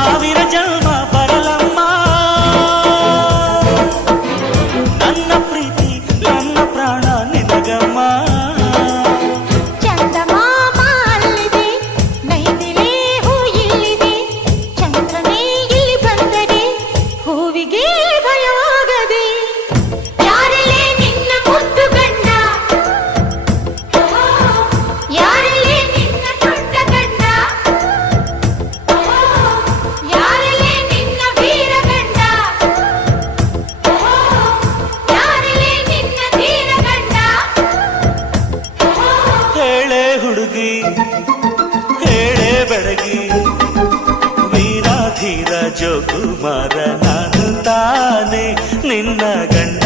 ಸಾವಿರ ಜನ್ಮ ಬರಲಮ್ಮ ನನ್ನ ಪ್ರೀತಿ ನನ್ನ ಪ್ರಾಣ ನಿನಗಮ್ಮ ಹುಡುಗಿ ಹೇಳೆ ಬೆಳಗಿ ವೀರಾಧೀರ ಜೋಕುಮಾರ ನಾನು ತಾನೆ ನಿನ್ನ ಗಂಡ